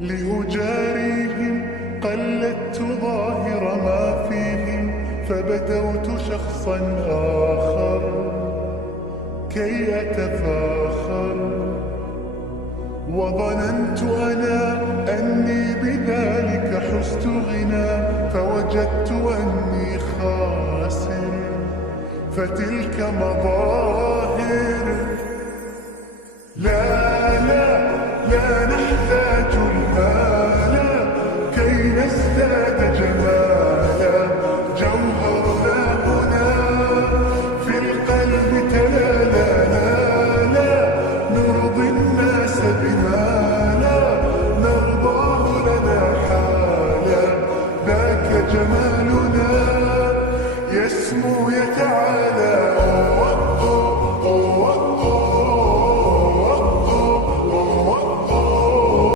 لأجاريهم قلدت ظاهر ما فيهم، فبدوت شخصا آخر كي أتفاخر، وظننت أنا أني بذلك حزت غنى، فوجدت أني خاسر، فتلك مظاهر